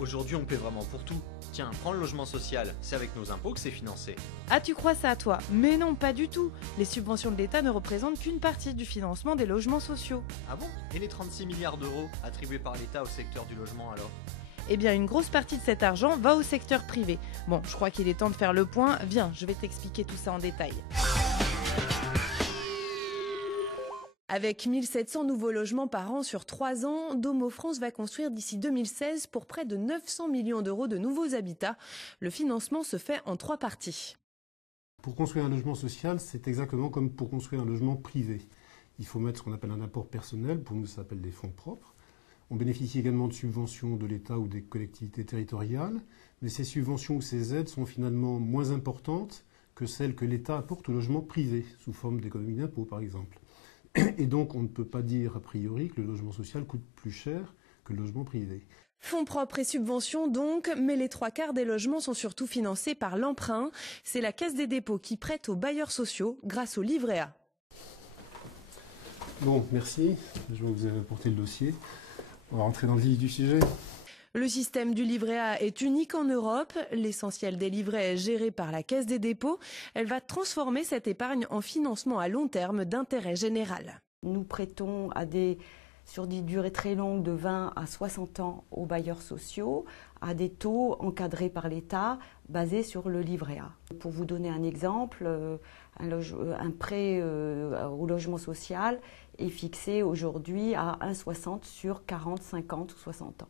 Aujourd'hui, on paie vraiment pour tout. Tiens, prends le logement social, c'est avec nos impôts que c'est financé. Ah, tu crois ça, toi? Mais non, pas du tout. Les subventions de l'État ne représentent qu'une partie du financement des logements sociaux. Ah bon? Et les 36 milliards d'euros attribués par l'État au secteur du logement alors? Eh bien, une grosse partie de cet argent va au secteur privé. Bon, je crois qu'il est temps de faire le point. Viens, je vais t'expliquer tout ça en détail. Avec 1700 nouveaux logements par an sur 3 ans, Domo France va construire d'ici 2016 pour près de 900 millions d'euros de nouveaux habitats. Le financement se fait en 3 parties. Pour construire un logement social, c'est exactement comme pour construire un logement privé. Il faut mettre ce qu'on appelle un apport personnel, pour nous ça s'appelle des fonds propres. On bénéficie également de subventions de l'État ou des collectivités territoriales, mais ces subventions ou ces aides sont finalement moins importantes que celles que l'État apporte au logement privé, sous forme d'économie d'impôt par exemple. Et donc on ne peut pas dire a priori que le logement social coûte plus cher que le logement privé. Fonds propres et subventions donc, mais les 3/4 des logements sont surtout financés par l'emprunt. C'est la Caisse des dépôts qui prête aux bailleurs sociaux grâce au livret A. Bon, merci. Je vois que vous avez apporté le dossier. On va rentrer dans le vif du sujet. Le système du livret A est unique en Europe. L'essentiel des livrets est géré par la Caisse des dépôts. Elle va transformer cette épargne en financement à long terme d'intérêt général. Nous prêtons sur des durées très longues de 20 à 60 ans aux bailleurs sociaux à des taux encadrés par l'État basés sur le livret A. Pour vous donner un exemple, un prêt au logement social est fixé aujourd'hui à 1,60 sur 40, 50 ou 60 ans.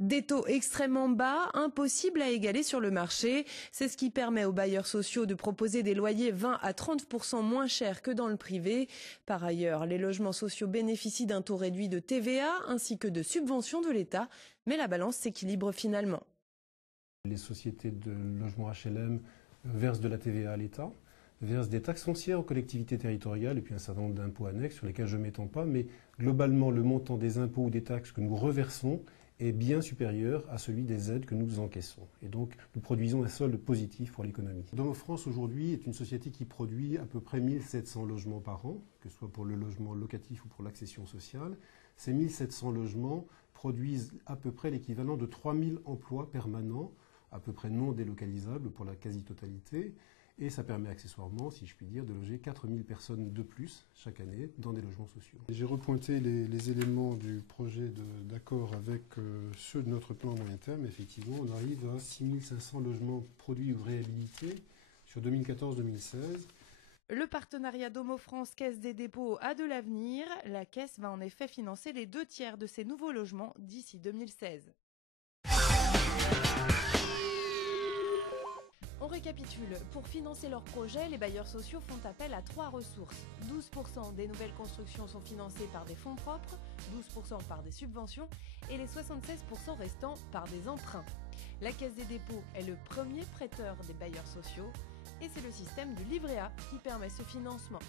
Des taux extrêmement bas, impossibles à égaler sur le marché. C'est ce qui permet aux bailleurs sociaux de proposer des loyers 20 à 30% moins chers que dans le privé. Par ailleurs, les logements sociaux bénéficient d'un taux réduit de TVA ainsi que de subventions de l'État, mais la balance s'équilibre finalement. Les sociétés de logement HLM versent de la TVA à l'État, versent des taxes foncières aux collectivités territoriales et puis un certain nombre d'impôts annexes sur lesquels je ne m'étends pas, mais globalement le montant des impôts ou des taxes que nous reversons est bien supérieur à celui des aides que nous encaissons. Et donc, nous produisons un solde positif pour l'économie. Domo France, aujourd'hui, est une société qui produit à peu près 1700 logements par an, que ce soit pour le logement locatif ou pour l'accession sociale. Ces 1700 logements produisent à peu près l'équivalent de 3000 emplois permanents, à peu près non délocalisables pour la quasi-totalité. Et ça permet accessoirement, si je puis dire, de loger 4000 personnes de plus chaque année dans des logements sociaux. J'ai repointé les éléments du projet d'accord avec ceux de notre plan à moyen terme. Effectivement, on arrive à 6500 logements produits ou réhabilités sur 2014-2016. Le partenariat Domo France Caisse des dépôts a de l'avenir. La Caisse va en effet financer les 2/3 de ces nouveaux logements d'ici 2016. On récapitule. Pour financer leurs projets, les bailleurs sociaux font appel à 3 ressources. 12% des nouvelles constructions sont financées par des fonds propres, 12% par des subventions et les 76% restants par des emprunts. La Caisse des dépôts est le premier prêteur des bailleurs sociaux et c'est le système du livret A qui permet ce financement.